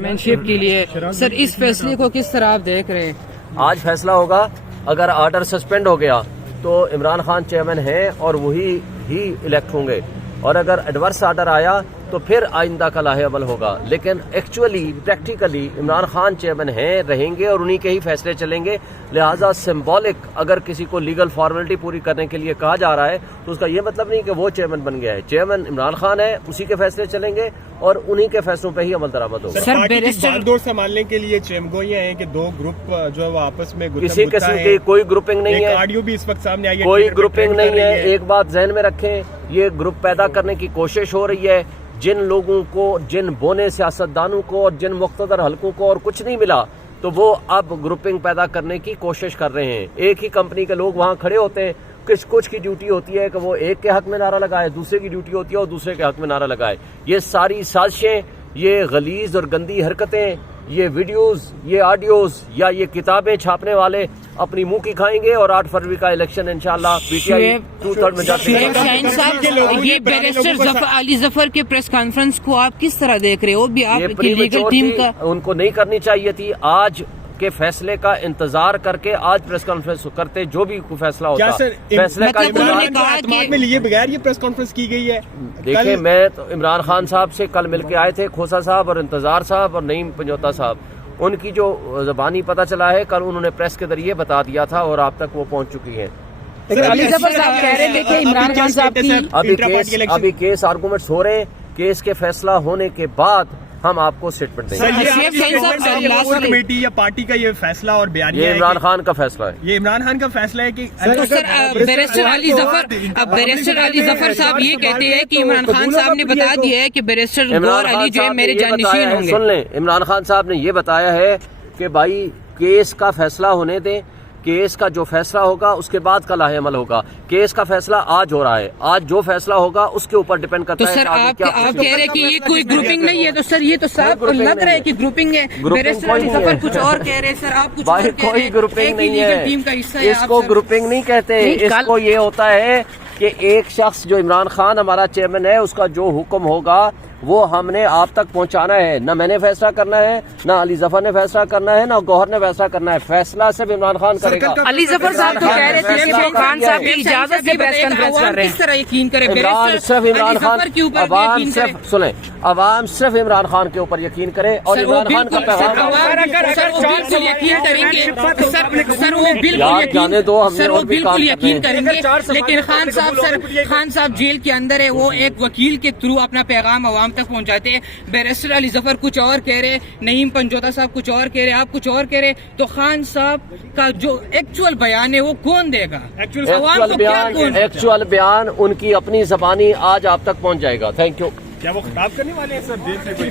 Chairman شپ کے لیے سر اس فیصلے کو کس طرح آپ دیکھ رہے ہیں؟ آج فیصلہ ہوگا، اگر آرڈر سسپینڈ ہو گیا تو عمران خان چیئرمین ہیں اور وہی ہی الیکٹ ہوں گے، اور اگر ایڈورس آرڈر آیا تو پھر آئندہ کا لاہے عمل ہوگا، لیکن actually practically Imran Khan chairman ہیں، رہیں گے اور انہی کے ہی فیصلے چلیں گے، لہٰذا سمبولک اگر کسی کو لیگل فارمیلٹی پوری کرنے کے لیے کہا جا رہا ہے تو اس کا یہ مطلب نہیں کہ وہ چیئرمین بن گیا ہے، چیئرمین عمران خان ہے، اسی کے فیصلے چلیں گے اور انہی کے فیصلوں پہ ہی عمل درآمد ہوگا۔ سر بیرسٹر سنبھالنے کے لیے چیمگوئیاں ہیں کہ دو گروپ جو ہے وہ آپس میں کسی قسم کی کوئی گروپنگ نہیں ہے، آڈیو بھی اس وقت سامنے آئی ہے، کوئی گروپنگ نہیں ہے۔ ایک بات ذہن میں رکھیں، یہ گروپ پیدا کرنے کی کوشش ہو رہی ہے، جن لوگوں کو، جن بونے سیاستدانوں کو اور جن مقتدر حلقوں کو اور کچھ نہیں ملا تو وہ اب گروپنگ پیدا کرنے کی کوشش کر رہے ہیں۔ ایک ہی کمپنی کے لوگ وہاں کھڑے ہوتے ہیں، کچھ کی ڈیوٹی ہوتی ہے کہ وہ ایک کے حق میں نعرہ لگائے، دوسرے کی ڈیوٹی ہوتی ہے اور دوسرے کے حق میں نعرہ لگائے۔ یہ ساری سازشیں، یہ غلیظ اور گندی حرکتیں، یہ ویڈیوز، یہ آڈیوز یا یہ کتابیں چھاپنے والے اپنی منہ کی کھائیں گے، اور 8 فروری کا الیکشن انشاءاللہ پی ٹی آئی 2/3 میں جاتی ہے۔ شاہین صاحب، یہ بیرسٹر علی ظفر کے پریس کانفرنس کو آپ کس طرح دیکھ رہے ہو؟ بھی آپ کی لیگل ٹیم کا ان کو نہیں کرنی چاہیے تھی، آج کے فیصلے کا انتظار کر کے آج پریس کانفرنس کرتے، جو بھی فیصلہ ہوتا فیصلے کا اعتماد میں لیے بغیر یہ پریس کانفرنس کی گئی ہے۔ دیکھیں، میں تو عمران خان صاحب سے کل مل کے آئے تھے، کھوسا صاحب اور انتظار صاحب اور نعیم پنجوتا صاحب، ان کی جو زبانی پتہ چلا ہے کل انہوں نے پریس کے ذریعے بتا دیا تھا اور آپ تک وہ پہنچ چکی ہیں۔ علی ظفر صاحب کہہ رہے تھے کہ عمران خان صاحب کی ابھی کیس آرگومنٹس ہو رہے ہیں، کیس کے فیصلہ ہونے کے بعد ہم آپ کو اسٹیٹمنٹ دیں گے۔ کمیٹی یا پارٹی کا یہ فیصلہ اور بیانیہ یہ عمران خان کا فیصلہ ہے، یہ عمران خان کا فیصلہ ہے کہ بیرسٹر علی ظفر صاحب یہ کہتے ہیں کہ عمران خان صاحب نے بتا دیا ہے کہ بیرسٹر غور علی جو ہے میرے جانشین ہوں گے۔ سن لیں، عمران خان صاحب نے یہ بتایا ہے کہ بھائی کیس کا فیصلہ ہونے دیں، کیس کا جو فیصلہ ہوگا اس کے بعد کا لاہے عمل ہوگا۔ کیس کا فیصلہ آج ہو رہا ہے، آج جو فیصلہ ہوگا اس کے اوپر ڈیپینڈ کرتا ہے۔ تو سر آپ کہہ رہے ہیں کہ یہ کوئی گروپنگ نہیں ہے، تو سر یہ تو صاحب لگ رہا ہے کہ گروپنگ ہے۔ بیرسٹر علی ظفر کچھ اور کہہ رہے ہیں، سر آپ کچھ اور کہہ رہے ہیں۔ کوئی گروپنگ نہیں ہے، اس کو آپ گروپنگ نہیں کہتے، اس کو یہ ہوتا ہے کہ ایک شخص جو عمران خان ہمارا چیئرمین ہے، اس کا جو حکم ہوگا وہ ہم نے آپ تک پہنچانا ہے، نہ میں نے فیصلہ کرنا ہے، نہ علی ظفر نے فیصلہ کرنا ہے، نہ گوہر نے فیصلہ کرنا ہے، فیصلہ صرف عمران خان کرے گا۔ علی ظفر صاحب تو کہہ رہے تھے کہ وہ خان صاحب کی اجازت سے پریس کانفرنس کر رہے ہیں۔ کس طرح یقین کرے صرف عمران خان کے اوپر عوام صرف سنیں، عوام صرف عمران خان کے اوپر یقین کرے اور عمران خان کا پیغام یقین کریں گے، سر وہ بالکل یقین کریں گے، لیکن خان صاحب جیل کے اندر ہے، وہ ایک وکیل کے تھرو اپنا پیغام عوام تک پہنچاتے ہیں۔ بیرسٹر علی ظفر کچھ اور کہہ رہے، نعیم پنجوتا صاحب کچھ اور کہہ رہے، آپ کچھ اور کہہ رہے، تو خان صاحب کا جو ایکچوئل بیان ہے وہ کون دے گا؟ ایکچوئل بیان ان کی اپنی زبانی آج آپ تک پہنچ جائے گا۔ Thank you. کیا وہ خطاب کرنے والے ہیں سر جیل سے کوئی